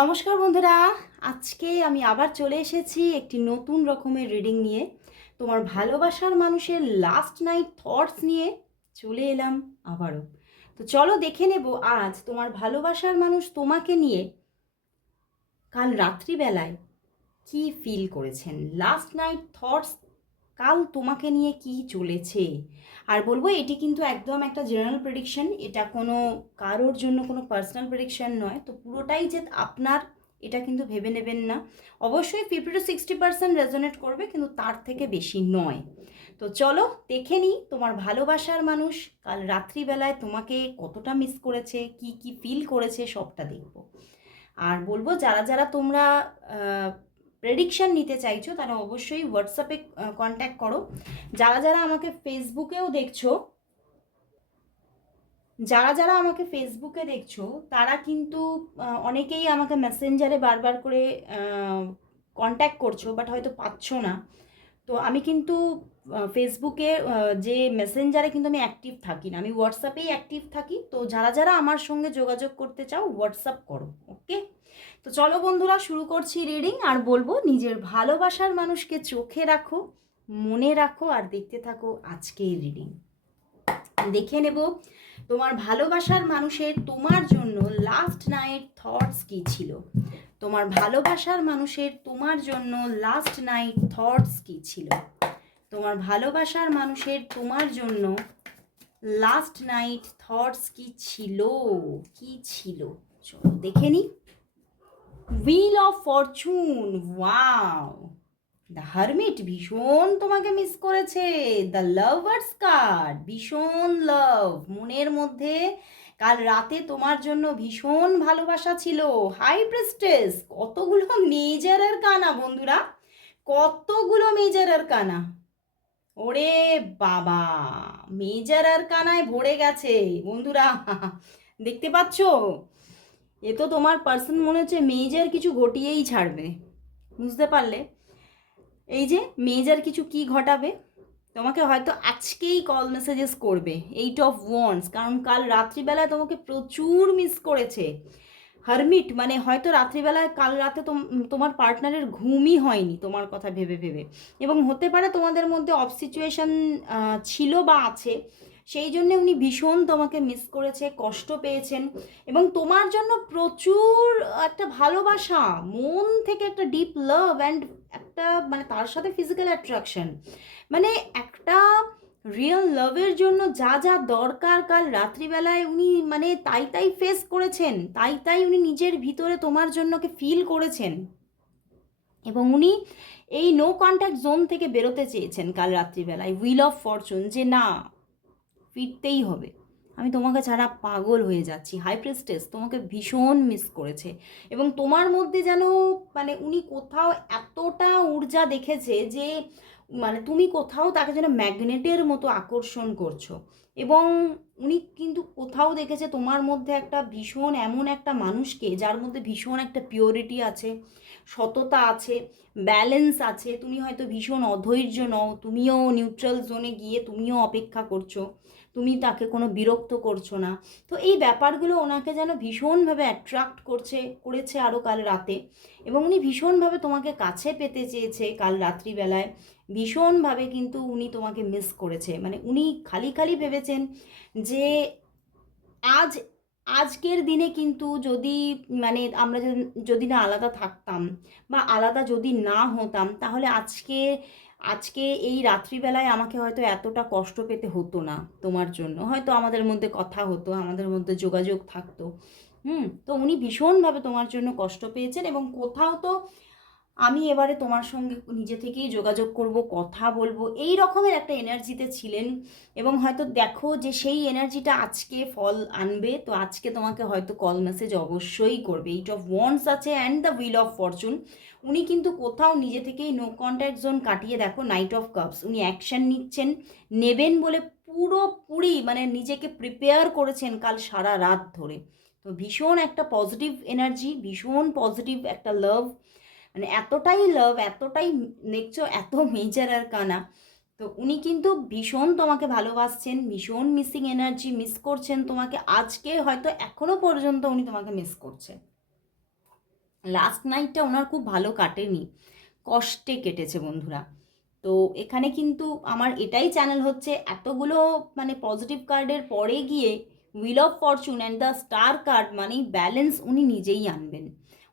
নমস্কার বন্ধুরা, আজকে আমি আবার চলে এসেছি একটি নতুন রকমের রিডিং নিয়ে। তোমার ভালোবাসার মানুষের লাস্ট নাইট থটস নিয়ে চলে এলাম আবারও। তো চলো দেখে নেব আজ তোমার ভালোবাসার মানুষ তোমাকে নিয়ে কাল রাত্রিবেলায় কি ফিল করেছেন? লাস্ট নাইট থটস কাল তোমাকে নিয়ে কি চলেছে? আর বলব, এটি কিন্তু একদম একটা জেনারেল প্রেডিকশন এটা কোনো কারোর জন্য কোনো পার্সোনাল প্রেডিকশন নয়। তো পুরোটাই যে আপনার, এটা কিন্তু ভেবে নেবেন না। অবশ্যই fifty to sixty percent resonate করবে, কিন্তু তার থেকে বেশি নয়। তো চলো, দেখে নিই তোমার ভালোবাসার মানুষ কাল রাত্রিবেলায় তোমাকে কতটা মিস করেছে, কি কি ফিল করেছে, সবটা দেখব। আর বলব, যারা যারা তোমরা প্রেডিকশন নিতে চাইছো তারা অবশ্যই হোয়াটসঅ্যাপে কন্ট্যাক্ট করো। যারা যারা আমাকে ফেসবুকেও দেখছ, যারা যারা আমাকে ফেসবুকে দেখছ, তারা কিন্তু অনেকেই আমাকে মেসেঞ্জারে বারবার করে কন্ট্যাক্ট করছ বাট হয়তো পাচ্ছ না। তো আমি কিন্তু ফেসবুকে যে মেসেঞ্জারে কিন্তু আমি অ্যাক্টিভ থাকি না। আমি হোয়াটসঅ্যাপেই অ্যাক্টিভ থাকি। তো যারা যারা আমার সঙ্গে যোগাযোগ করতে চাও হোয়াটসঅ্যাপ করো ওকে তো চলো বন্ধুরা, শুরু করছি রিডিং আর বলব নিজের ভালোবাসার মানুষকে চোখে রাখো, মনে রাখো আর দেখতে থাকো আজকের রিডিং দেখে নেব তোমার ভালোবাসার মানুষের তোমার জন্য লাস্ট নাইট থটস কি ছিল? তোমার ভালোবাসার মানুষের তোমার জন্য লাস্ট নাইট থটস কি ছিল? তোমার ভালোবাসার মানুষের তোমার জন্য লাস্ট নাইট থটস কি ছিল? কি ছিল? চলো দেখে নি wheel of fortune wow the hermit ভীষণ তোমাকে মিস করেছে। দ্য লাভার্স কার্ড ভীষণ লাভ মনের মধ্যে কাল রাতে তোমার জন্য ভীষণ ভালোবাসা ছিল। হাই প্রেস্টেস কতগুলো মেজারের কানা বন্ধুরা। কতগুলো মেজারের কানা। ওরে বাবা মেজার আর কানায় ভরে গেছে। বন্ধুরা, দেখতে পাচ্ছ? এ তো তোমার পার্সন মনে হচ্ছে মেজার কিছু ঘটিয়েই ছাড়বে। বুঝতে পারলে? এই যে মেজার কিছু কি ঘটাবে? তোমাকে হয়তো আজকেই কল মেসেজেস করবে এইট অফ ওয়ান্স কারণ কাল রাত্রিবেলায় তোমাকে প্রচুর মিস করেছে। হারমিট মানে হয়তো রাত্রিবেলায় কাল রাতে তোম- তোমার পার্টনারের ঘুমই হয়নি, তোমার কথা ভেবে ভেবে। এবং হতে পারে তোমাদের মধ্যে অফ সিচুয়েশন ছিল বা আছে সেই জন্য উনি ভীষণ তোমাকে মিস করেছে, কষ্ট পেয়েছেন এবং তোমার জন্য প্রচুর একটা ভালোবাসা, মন থেকে একটা ডিপ লাভ অ্যান্ড একটা মানে তার সাথে ফিজিক্যাল অ্যাট্রাকশন মানে একটা রিয়েল লাভের জন্য যা যা দরকার কাল রাত্রিবেলায় উনি মানে তাই তাই ফেস করেছেন, তাই তাই উনি নিজের ভিতরে তোমার জন্যকে ফিল করেছেন। এবং উনি এই নো কন্ট্যাক্ট জোন থেকে বেরোতে চেয়েছেন কাল রাত্রিবেলায় হুইল অফ ফরচুন যে না ফিরতেই হবে। আমি তোমাকে ছাড়া পাগল হয়ে যাচ্ছি। হাই প্রেস্টেস, তোমাকে ভীষণ মিস করেছে। এবং তোমার মধ্যে যেন মানে উনি কোথাও এতটা ঊর্জা দেখেছে যে মানে তুমি কোথাও তাকে যেন ম্যাগনেটের মতো আকর্ষণ করছ। এবং উনি কিন্তু কোথাও দেখেছে তোমার মধ্যে একটা ভীষণ এমন একটা মানুষকে যার মধ্যে ভীষণ একটা পিওরিটি আছে, সততা আছে ব্যালেন্স আছে। তুমি হয়তো ভীষণ অধৈর্য নও, তুমিও নিউট্রাল জোনে গিয়ে তুমিও অপেক্ষা করছ। তুমি তাকে কোনো বিরক্ত করছ না। তো এই ব্যাপারগুলো ওনাকে যেন ভীষণভাবে অ্যাট্রাক্ট করছে, করেছে আরও কাল রাতে। এবং উনি ভীষণভাবে তোমাকে কাছে পেতে চেয়েছে কাল রাত্রিবেলায়। ভীষণভাবে কিন্তু উনি তোমাকে মিস করেছে। মানে উনি খালি খালি ভেবেছেন যে আজ, আজকের দিনে কিন্তু যদি মানে আমরা যদি- না আলাদা থাকতাম বা আলাদা যদি না হতাম, তাহলে আজকে আজকে এই রাত্রিবেলায় আমাকে হয়তো এতটা কষ্ট পেতে হতো না তোমার জন্য। হয়তো আমাদের মধ্যে কথা হতো, আমাদের মধ্যে যোগাযোগ থাকতো। হুম, তো উনি ভীষণভাবে তোমার জন্য কষ্ট পেয়েছেন এবং কোথাও তো আমি এবারে তোমার সঙ্গে নিজে থেকেই যোগাযোগ করব, কথা বলব। এই রকমের একটা এনার্জিতে ছিলেন এবং হয়তো দেখো যে সেই এনার্জিটা আজকে ফল আনবে, তো আজকে তোমাকে হয়তো কল মেসেজ অবশ্যই করবে। এইট অফ ওয়ান্স আছে and the wheel of fortune উনি কিন্তু কোথাও নিজে থেকেই নো কন্ট্যাক্ট জোন কাটিয়ে দেখো নাইট অফ কাপস উনি অ্যাকশন নিচ্ছেন। নেবেন বলে পুরোপুরি মানে নিজেকে প্রিপেয়ার করেছেন কাল সারা রাত ধরে। তো ভীষণ একটা পজিটিভ এনার্জি ভীষণ পজিটিভ একটা লাভ মানে এতটাই লাভ এতটাই দেখছ এত মেজার আর কানা। তো উনি কিন্তু ভীষণ তোমাকে ভালোবাসছেন, ভীষণ মিসিং এনার্জি মিস করছেন তোমাকে। আজকে হয়তো এখনও পর্যন্ত উনি তোমাকে মিস করছে। লাস্ট নাইটটা ওনার খুব ভালো কাটেনি। কষ্টে কেটেছে বন্ধুরা। তো এখানে কিন্তু আমার এটাই চ্যানেল হচ্ছে, এতগুলো মানে পজিটিভ কার্ডের পরে গিয়ে wheel of fortune and the star card মানে ব্যালেন্স উনি নিজেই আনবেন।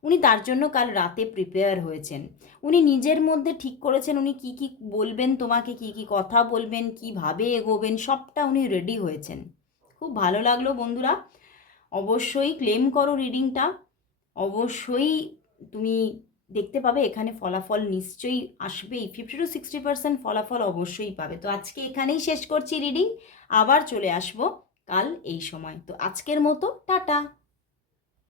উনি তার জন্য কাল রাতে প্রিপেয়ার হয়েছেন। উনি নিজের মধ্যে ঠিক করেছেন উনি কি কি বলবেন, তোমাকে কি কি কথা বলবেন, কীভাবে এগোবেন, সবটা উনি রেডি হয়েছেন। খুব ভালো লাগল বন্ধুরা। অবশ্যই ক্লেম করো রিডিংটা অবশ্যই তুমি দেখতে পাবে এখানে ফলাফল নিশ্চয়ই আসবেই ফিফটি টু সিক্সটি পার্সেন্ট ফলাফল অবশ্যই পাবে। তো আজকে এখানেই শেষ করছি রিডিং আবার চলে আসব কাল এই সময়। তো আজকের মতো, টাটা।